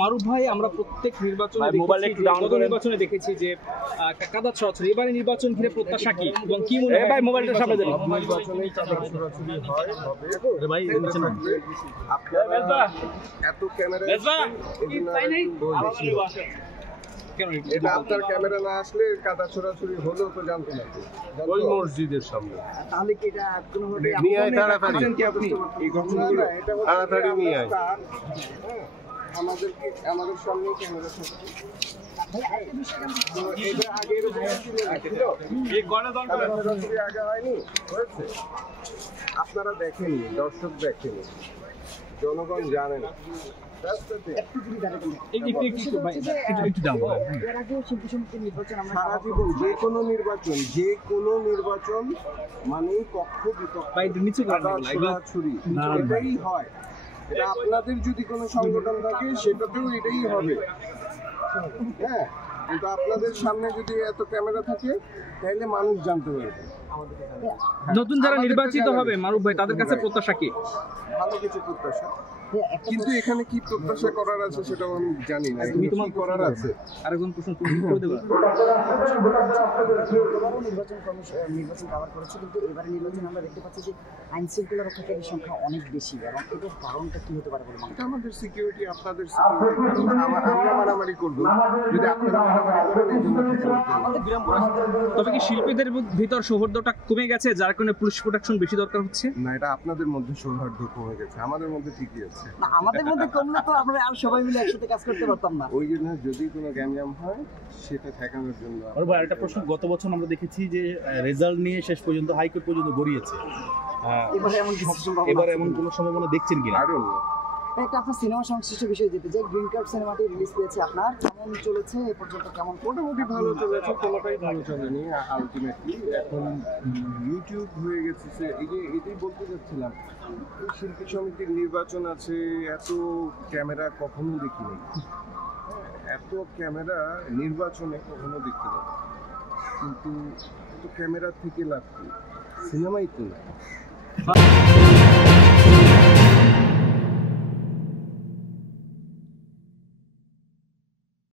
মারুফ ভাই, আমরা প্রত্যেক নির্বাচনে দেখেছি যে কাদা ছড়াছড়ি, এবারে নির্বাচন ঘিরে প্রত্যাশা কি এবং কি মনে হয়? মোবাইলটা সামনে দেন। এত ক্যামেরা এটা আপনার ক্যামেরা না আসলে কাদা ছোড়াছুড়ি হলেও তো জানতো না ওই মসজিদের সামনে। তাহলে কি এটা কোনোভাবে নিয়ে আয় তাড়াতাড়ি, এই ঘটনাগুলো তাড়াতাড়ি নিয়ে আয়। আমাদের সামনে ক্যামেরা থাকছে। আপনারা দেখেনি, দর্শক দেখেনি, জনগণ জানে না। সারা জীবন যে কোনো নির্বাচন মানে পক্ষ বিপক্ষ ছুরি এটাই হয়। এটা আপনাদের যদি কোনো সংগঠন থাকে সেটাতেও এটাই হবে। হ্যাঁ, কিন্তু আপনাদের সামনে যদি এত ক্যামেরা থাকে তাহলে মানুষ জানতে পারবে। নতুন যারা নির্বাচিত হবে মারুফ ভাই, তাদের কাছে প্রত্যাশা কি? ভালো কিছু প্রত্যাশা, কিন্তু এখানে কি প্রত্যাশা করার আছে সেটাও আমি জানি না। তুমি তোমার করার আছে আরেকজন প্রশ্ন করে দেবো। নির্বাচন কভার করেছে, কিন্তু এবারে নির্বাচন আমরা দেখতে পাচ্ছি যে আইন শৃঙ্খলা রক্ষাকারীর সংখ্যা অনেক বেশি, এবং এটার কারণটা কি হতে পারে বলে মনে হয়? আমাদের সিকিউরিটি, আপনাদের সিকিউরিটি। আমরা মারামারি করবো যদি আপনারা মারামারি করেন, এই জন্য তবে কি শিল্পীদের ভিতর সৌহার্দ্যটা কমে গেছে যার কারণে পুলিশ প্রোটেকশন বেশি দরকার হচ্ছে? না, এটা আপনাদের মধ্যে সৌহার্দ্য কমে গেছে, আমাদের মধ্যে ঠিকই আছে। না, আমাদের মধ্যে কমলে তো আমরা আর সবাই মিলে একসাথে কাজ করতে পারতাম না। ওই জন্য যদি কোনো গ্যাঞ্জাম হয় সেটা ঠেকানোর জন্য। একটা প্রশ্ন, গত বছর আমরা দেখেছি যে রেজাল্ট নিয়ে শেষ পর্যন্ত হাইকোর্ট পর্যন্ত গড়িয়েছে, এবার এমন কোনো সম্ভাবনা দেখছেন কিনা? একটা আপনার সিনেমা সংশ্লিষ্ট বিষয় যেতে চাই, গ্রিন কার্ড সিনেমাটি রিলিজ পেয়েছে, আপনার কেমন চলেছে এ পর্যন্ত? কেমন? মোটামুটি ভালো চলেছে, কোনোটাই ভালো চলেনি আলটিমেটলি। এখন ইউটিউব হয়ে গেছে, এটাই বলতে চাচ্ছিলাম। এই শিল্পী সমিতির নির্বাচন আছে, এত ক্যামেরা কখনো দেখিনি, এত ক্যামেরা নির্বাচনে কখনো দেখতে পাবো, কিন্তু ক্যামেরা থেকে লাভ কি? সিনেমাই তো না।